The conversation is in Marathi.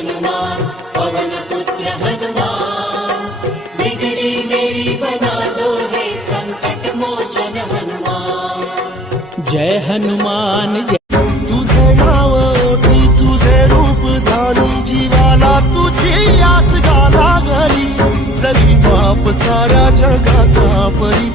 हनुमान पवन पुत्र हनुमान बिगड़ी मेरी बना दो है संकट मोचन हनुमान। जय हनुमान जय। तुझे नाव ओठी तुझे रूप धानी जीवाला तुझी आस गाला घरी जरी बाप साऱ्या जगाचा परी